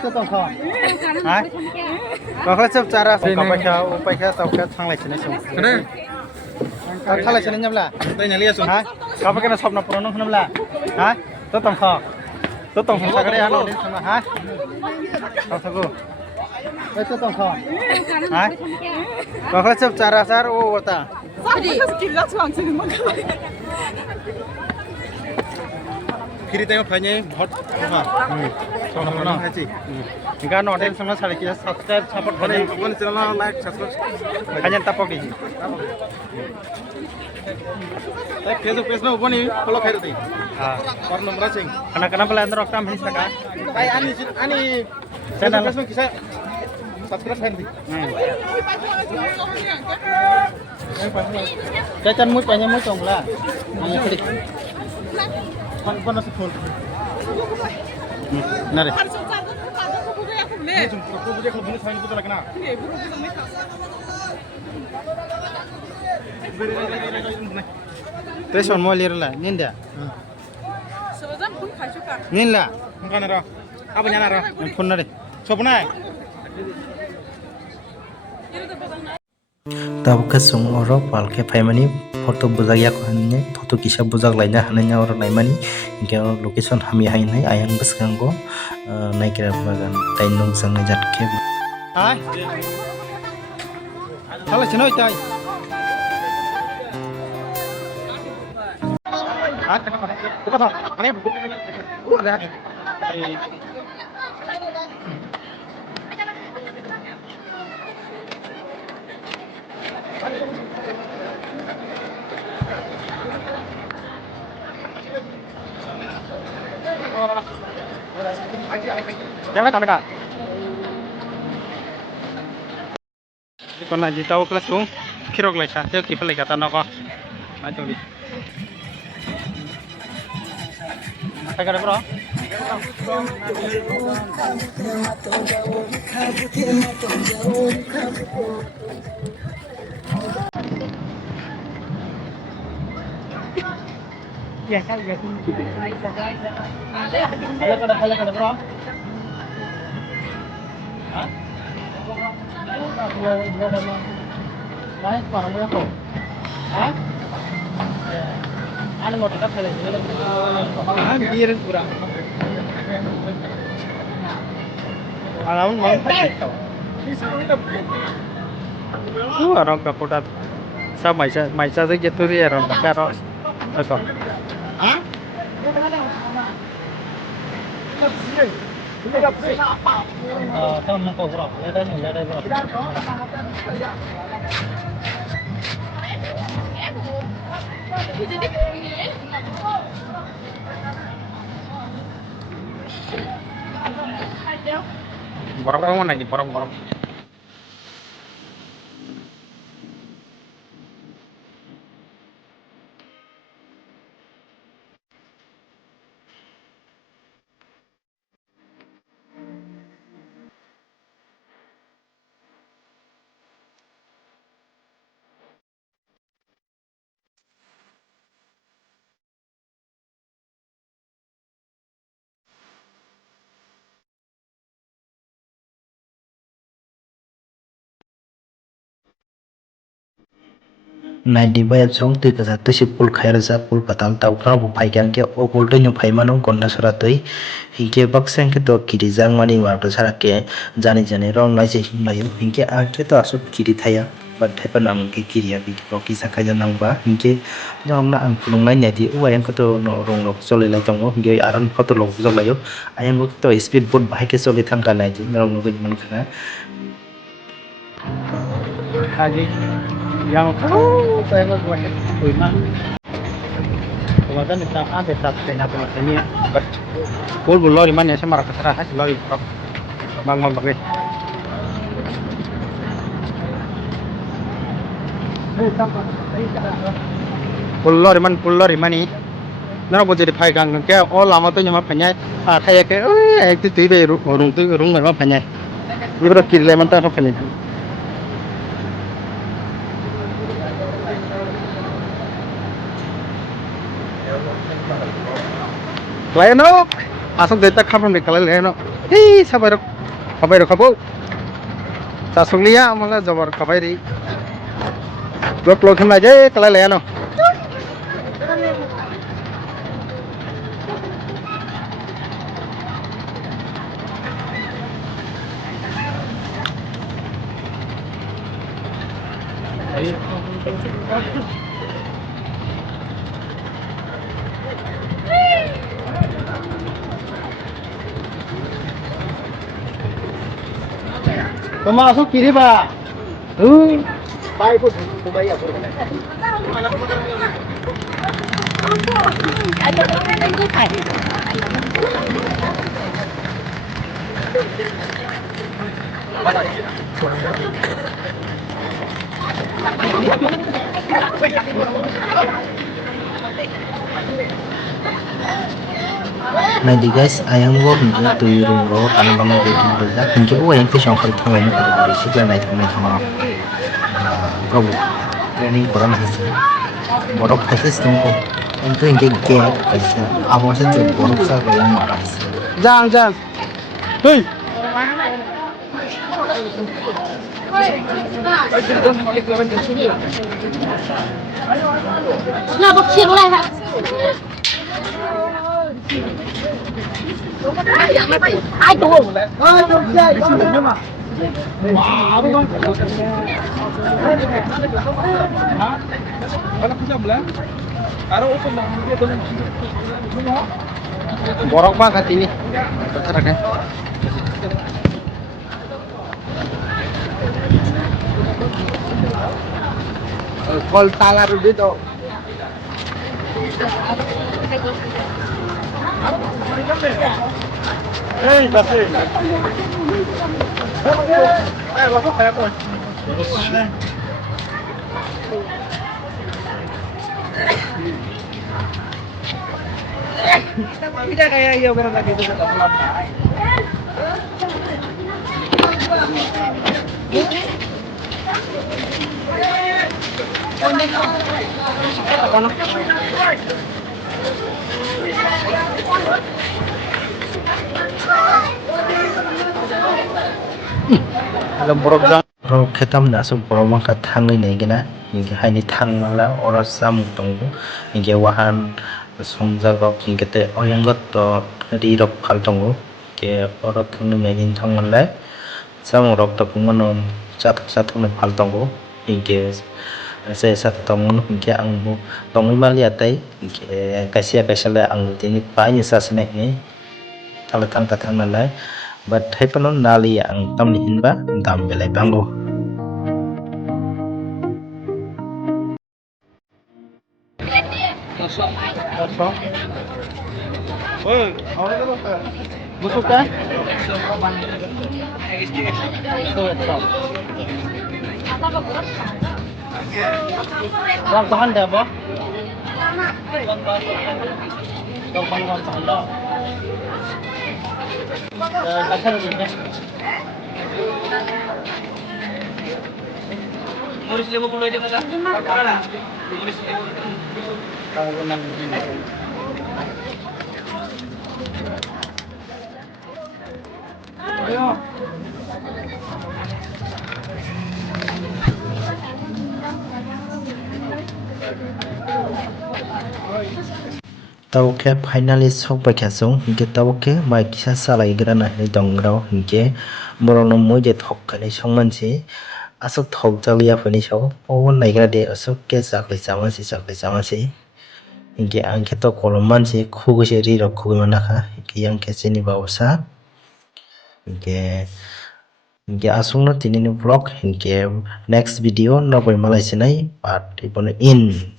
这种哈，啊，我看这咋了？我白开，早开汤来吃那什么？Kada,汤来吃那什么啦？ tanya lihat Ha? Kau pakai nasi apa pernah nong lah? Ha? Tetang kau, tetang kau cakap dia nong sama ha? Kau sagu, tetang kau, ha? Kau kalau cep cara sar, oh ta. kiri tengok banyak hot, Soalnya pernah haji. Jika nonton sama sekali kita subscribe, support Mana kalian. mana channel like subscribe. Hanya tapok ini. Facebook page na open follow khair ti. Ah, Or number sing. kenapa lain orang tam hisna ka? Ai ani Channel. Facebook kisah subscribe khair ti. Cacan mui banyak mui cong lah. Hanya klik. Pan nasi phone. Nari. Aku bude kalau bunu sangat betul lagi na. Teson mau lihat lah, ninda. Ninda. Mungkin ada. Apa nyana ada? Phone nari. Siapa na? Tabka sung oro palke paimani foto bujak yak hanne foto kisa bujak laina hananya oro naimani ingke oro location hami hainai ayang beskango naikira bagan tainung sangai jatke Hai. Kalau cina itu. Ah, kenapa? Bukan tak? Mana buku? Ada. Jangan tak dekat. Còn lại thì tao cứ xuống khi rồi lại cả tiêu kịp lại cả tao nó có nói chung đi phải cái đó ya kan ya ada bro Đấy, còn không có khổ. Đấy. Ăn một cái phải là gì đấy pura. Alam mau. Orang kapotat. Sao mày sao rất tôi đi rồi cả rồi. Rồi còn. Hả? Không có bro, lên đây bro. Borong-borong mana ini? Borong-borong. nai di bayat song tu kasa tu si pul khair sa pul patal tau kra bu phai kyang ke o pul tu nyu phai mano konna sara tui hingke baksang ke to kiri jang mani war to sara ke jani jani rong nai se hinglayo hingke ake to asu kiri thaya bat thaipa nam ke kiri abi ko ki sakai janang ba hingke jong na ang pulung nai nai di uwa yang ko to no rong no chole lai tongo hingke aran photo log jok layo ayang ko to speed boat bahai ke chole thangka nai ji rong no man khana Haji yang saya nggak buat rumah kemudian kita ada satu ini pul lori mana saya marah kesana hasil lori bangun pakai pul lori mana nó bây giờ thì phải càng cái ô làm mà tôi nhưng mà phải nhảy thay cái cái tí về rung mà phải nhảy bây giờ kiri lên ta không phải nhảy Leno, asal kita kapan nih kalau Leno? Hei, sabar kabu. Sasunglia malah jabar kabai ri. Blok himai je kelai leano. Masuk kiri pak. Baik pun, bayar pun. Nah di guys, ayam gua hingga tuyurin gua karena bangun dari berzak hingga gua yang tuh songkol tangan ini pada hari sih naik temen sama gua ini kurang sih borok tesis tunggu itu hingga gak bisa awas aja borok saya yang marah Jangan. Hei. Nah, bác sĩ lại hả? Ai tụ? Borok banget ini. Terang. Kol talar dito. Hei, pasti. Masuk kayak apa? Kita kayak iya benar lagi itu. Lemborok jang. Ro ketam na so borong ka thangai nei gina hingga haini thangmala ora samung tongo hingga wahan songjak rok hingga te oyang to ri rok phal tongo ke ora thangni megin thangmanla samung rok to kumano chat thangni phal tongo hingga se sat tong hingga angbu tongi mali atai hingga kasia le ang tini pai sasne ni tala tang ta thangmanla but hai panon nali ang tamni hinba dam belai bango. Busuk kan? Tahan dah, Boh. Tahan dah. Kasar ni. Muris 50 aja kata. Muris 50. Kalau nang Ayo. Tau ke finally sok bakasung hingga tau ke mai kisa salai grana ni dongrau hingga borong no moje thok kani songmansi asok thok jalia phani so o naigra de asok ke sakli samasi hingga angke to kolom mansi khugu se ri rok khugu manaka hingga yang ke sini bawasa hingga asung no tini ni vlog hingga next video no boy malai sinai part ipono in